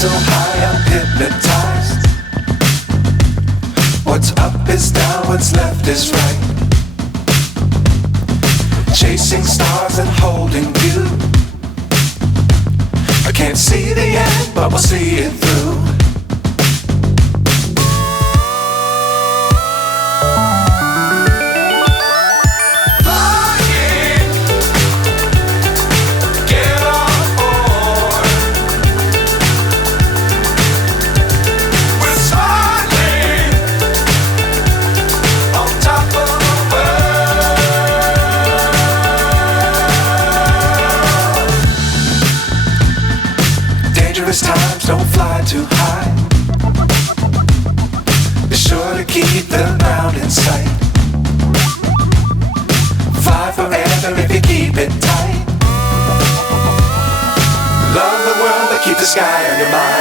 so high I'm hypnotized. What's up is down, what's left is right. Chasing stars and holding you. I can't see the end, but we'll see it through. Times don't fly too high. Be sure to keep the ground in sight. Fly forever if you keep it tight. Love the world but keep the sky on your mind.